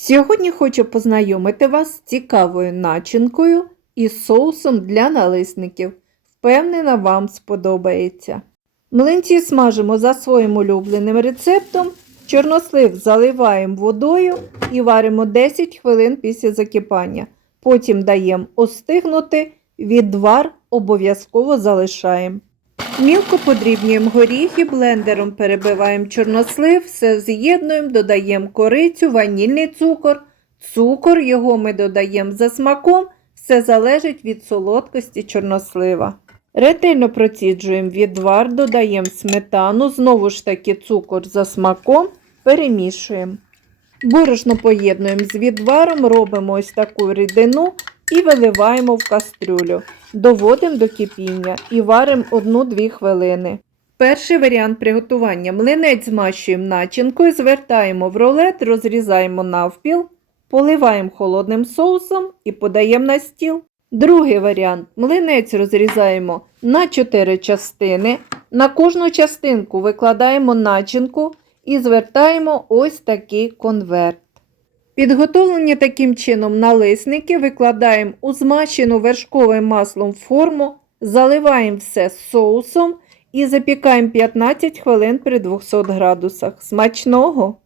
Сьогодні хочу познайомити вас з цікавою начинкою і соусом для налисників. Впевнена, вам сподобається. Млинці смажимо за своїм улюбленим рецептом. Чорнослив заливаємо водою і варимо 10 хвилин після закипання. Потім даємо остигнути, відвар обов'язково залишаємо. Мілко подрібнюємо горіхи, блендером перебиваємо чорнослив, все з'єднуємо, додаємо корицю, ванільний цукор. Цукор його ми додаємо за смаком, все залежить від солодкості чорнослива. Ретельно проціджуємо відвар, додаємо сметану, знову ж таки цукор за смаком, перемішуємо. Борошно поєднуємо з відваром, робимо ось таку рідину і виливаємо в кастрюлю. Доводимо до кипіння і варимо 1-2 хвилини. Перший варіант приготування. Млинець змащуємо начинкою, звертаємо в рулет, розрізаємо навпіл, поливаємо холодним соусом і подаємо на стіл. Другий варіант. Млинець розрізаємо на 4 частини. На кожну частинку викладаємо начинку і звертаємо ось такий конверт. Підготовлені таким чином налисники викладаємо у змащену вершковим маслом форму, заливаємо все соусом і запікаємо 15 хвилин при 200 градусах. Смачного!